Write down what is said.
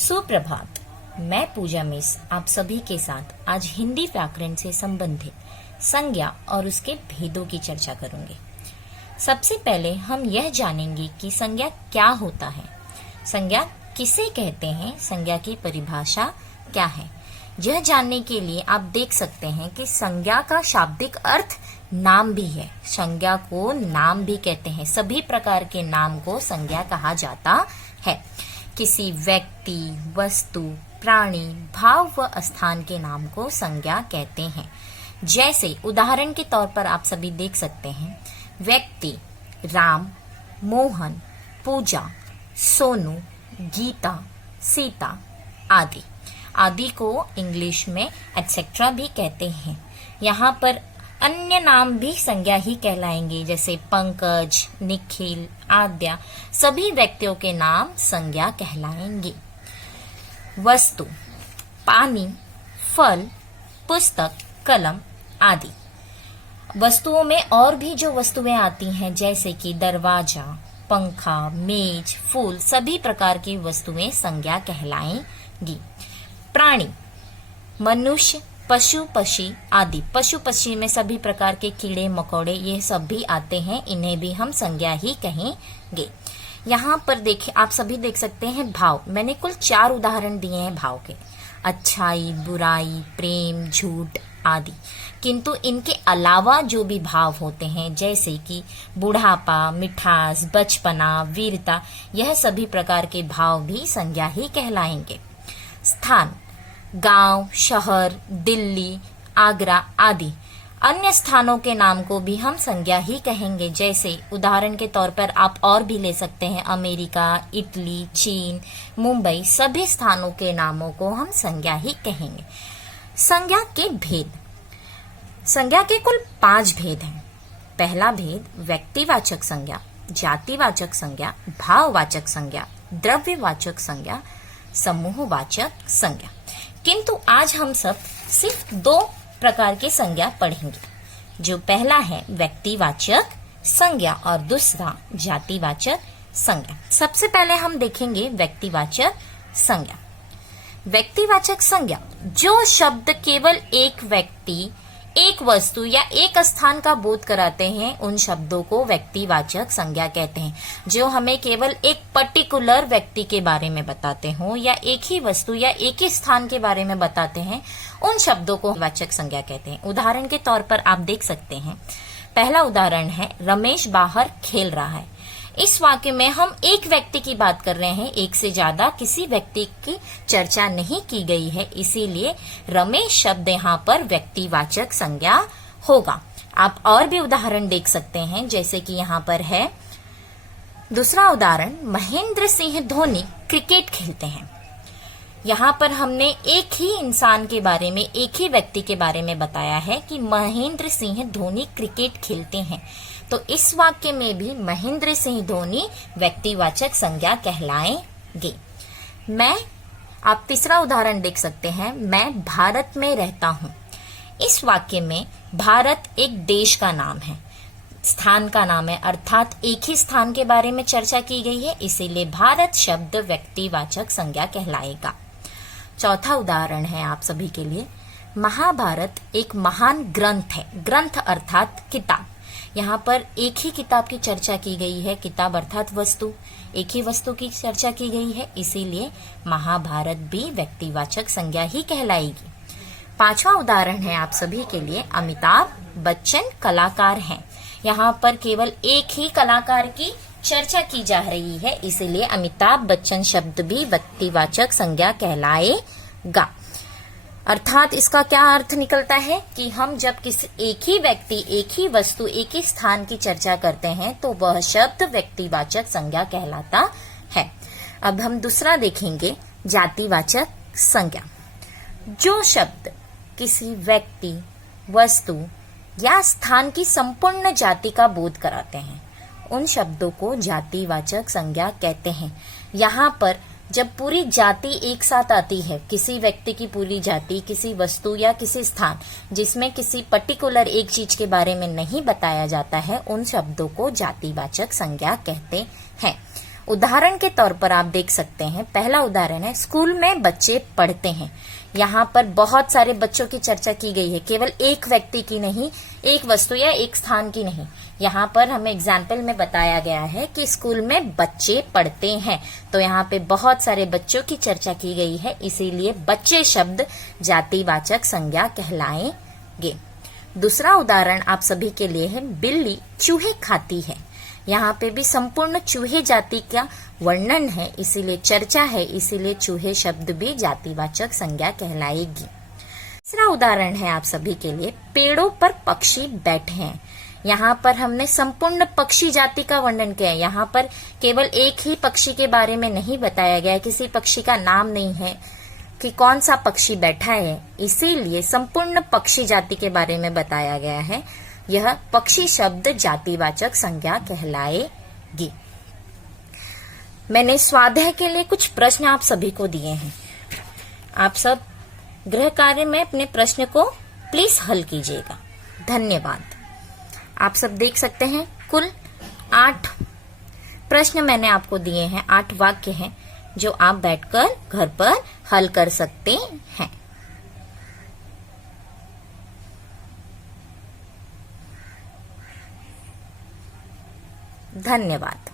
सुप्रभात। मैं पूजा मिस आप सभी के साथ आज हिंदी व्याकरण से संबंधित संज्ञा और उसके भेदों की चर्चा करूंगी। सबसे पहले हम यह जानेंगे कि संज्ञा क्या होता है, संज्ञा किसे कहते हैं, संज्ञा की परिभाषा क्या है। यह जानने के लिए आप देख सकते हैं कि संज्ञा का शाब्दिक अर्थ नाम भी है। संज्ञा को नाम भी कहते हैं। सभी प्रकार के नाम को संज्ञा कहा जाता है। किसी व्यक्ति, वस्तु, प्राणी, भाव व स्थान के नाम को संज्ञा कहते हैं। जैसे उदाहरण के तौर पर आप सभी देख सकते हैं, व्यक्ति राम, मोहन, पूजा, सोनू, गीता, सीता आदि। आदि को इंग्लिश में एटसेट्रा भी कहते हैं। यहाँ पर अन्य नाम भी संज्ञा ही कहलाएंगे, जैसे पंकज, निखिल, आद्या। सभी व्यक्तियों के नाम संज्ञा कहलाएंगे। वस्तु पानी, फल, पुस्तक, कलम आदि। वस्तुओं में और भी जो वस्तुएं आती हैं, जैसे कि दरवाजा, पंखा, मेज, फूल, सभी प्रकार की वस्तुएं संज्ञा कहलाएंगी। प्राणी मनुष्य, पशु, पक्षी आदि। पशु पक्षी में सभी प्रकार के कीड़े मकोड़े ये सब भी आते हैं, इन्हें भी हम संज्ञा ही कहेंगे। यहाँ पर देखिए, आप सभी देख सकते हैं भाव। मैंने कुल 4 उदाहरण दिए हैं भाव के, अच्छाई, बुराई, प्रेम, झूठ आदि। किंतु इनके अलावा जो भी भाव होते हैं, जैसे कि बुढ़ापा, मिठास, बचपना, वीरता, यह सभी प्रकार के भाव भी संज्ञा ही कहलाएंगे। स्थान गांव, शहर, दिल्ली, आगरा आदि। अन्य स्थानों के नाम को भी हम संज्ञा ही कहेंगे। जैसे उदाहरण के तौर पर आप और भी ले सकते हैं, अमेरिका, इटली, चीन, मुंबई, सभी स्थानों के नामों को हम संज्ञा ही कहेंगे। संज्ञा के भेद। संज्ञा के कुल 5 भेद हैं। पहला भेद व्यक्तिवाचक संज्ञा, जातिवाचक संज्ञा, भाववाचक संज्ञा, द्रव्यवाचक संज्ञा, समूहवाचक संज्ञा। किंतु आज हम सब सिर्फ 2 प्रकार की संज्ञा पढ़ेंगे। जो पहला है व्यक्तिवाचक संज्ञा और दूसरा जातिवाचक संज्ञा। सबसे पहले हम देखेंगे व्यक्तिवाचक संज्ञा। व्यक्तिवाचक संज्ञा जो शब्द केवल एक व्यक्ति, एक वस्तु या एक स्थान का बोध कराते हैं, उन शब्दों को व्यक्तिवाचक संज्ञा कहते हैं। जो हमें केवल एक पर्टिकुलर व्यक्ति के बारे में बताते हो या एक ही वस्तु या एक ही स्थान के बारे में बताते हैं, उन शब्दों को वाचक संज्ञा कहते हैं। उदाहरण के तौर पर आप देख सकते हैं, पहला उदाहरण है रमेश बाहर खेल रहा है। इस वाक्य में हम एक व्यक्ति की बात कर रहे हैं, एक से ज्यादा किसी व्यक्ति की चर्चा नहीं की गई है, इसीलिए रमेश शब्द यहाँ पर व्यक्तिवाचक संज्ञा होगा। आप और भी उदाहरण देख सकते हैं, जैसे कि यहाँ पर है दूसरा उदाहरण, महेंद्र सिंह धोनी क्रिकेट खेलते हैं। यहाँ पर हमने एक ही इंसान के बारे में, एक ही व्यक्ति के बारे में बताया है कि महेंद्र सिंह धोनी क्रिकेट खेलते हैं। तो इस वाक्य में भी महेंद्र सिंह धोनी व्यक्तिवाचक संज्ञा कहलाएंगे। आप तीसरा उदाहरण देख सकते हैं, मैं भारत में रहता हूँ। इस वाक्य में भारत एक देश का नाम है, स्थान का नाम है, अर्थात एक ही स्थान के बारे में चर्चा की गई है, इसीलिए भारत शब्द व्यक्तिवाचक संज्ञा कहलाएगा। चौथा उदाहरण है आप सभी के लिए, महाभारत एक महान ग्रंथ है। ग्रंथ अर्थात किताब। यहाँ पर एक ही किताब की चर्चा की गई है, किताब अर्थात वस्तु, एक ही वस्तु की चर्चा की गई है, इसीलिए महाभारत भी व्यक्तिवाचक संज्ञा ही कहलाएगी। 5वां उदाहरण है आप सभी के लिए, अमिताभ बच्चन कलाकार हैं। यहाँ पर केवल एक ही कलाकार की चर्चा की जा रही है, इसीलिए अमिताभ बच्चन शब्द भी व्यक्तिवाचक संज्ञा कहलाएगा। अर्थात इसका क्या अर्थ निकलता है कि हम जब किसी एक ही व्यक्ति, एक ही वस्तु, एक ही स्थान की चर्चा करते हैं तो वह शब्द व्यक्तिवाचक संज्ञा कहलाता है। अब हम दूसरा देखेंगे, जातिवाचक संज्ञा। जो शब्द किसी व्यक्ति, वस्तु या स्थान की संपूर्ण जाति का बोध कराते हैं, उन शब्दों को जातिवाचक संज्ञा कहते हैं। यहाँ पर जब पूरी जाति एक साथ आती है, किसी व्यक्ति की पूरी जाति, किसी वस्तु या किसी स्थान जिसमें किसी पर्टिकुलर एक चीज के बारे में नहीं बताया जाता है, उन शब्दों को जातिवाचक संज्ञा कहते हैं। उदाहरण के तौर पर आप देख सकते हैं, पहला उदाहरण है स्कूल में बच्चे पढ़ते हैं। यहाँ पर बहुत सारे बच्चों की चर्चा की गई है, केवल एक व्यक्ति की नहीं, एक वस्तु या एक स्थान की नहीं। यहाँ पर हमें एग्जाम्पल में बताया गया है कि स्कूल में बच्चे पढ़ते हैं, तो यहाँ पे बहुत सारे बच्चों की चर्चा की गई है, इसीलिए बच्चे शब्द जातिवाचक संज्ञा कहलाएंगे। दूसरा उदाहरण आप सभी के लिए है, बिल्ली चूहे खाती है। यहाँ पे भी संपूर्ण चूहे जाति का वर्णन है, इसीलिए चर्चा है, इसीलिए चूहे शब्द भी जातिवाचक संज्ञा कहलाएगी। तीसरा उदाहरण है आप सभी के लिए, पेड़ों पर पक्षी बैठे हैं। यहाँ पर हमने संपूर्ण पक्षी जाति का वर्णन किया है। यहाँ पर केवल एक ही पक्षी के बारे में नहीं बताया गया, किसी पक्षी का नाम नहीं है कि कौन सा पक्षी बैठा है, इसीलिए संपूर्ण पक्षी जाति के बारे में बताया गया है। यह पक्षी शब्द जातिवाचक संज्ञा कहलाएगी। मैंने स्वाध्याय के लिए कुछ प्रश्न आप सभी को दिए हैं। आप सब गृह कार्य में अपने प्रश्न को प्लीज हल कीजिएगा। धन्यवाद। आप सब देख सकते हैं कुल 8 प्रश्न मैंने आपको दिए हैं, 8 वाक्य हैं जो आप बैठकर घर पर हल कर सकते हैं। धन्यवाद।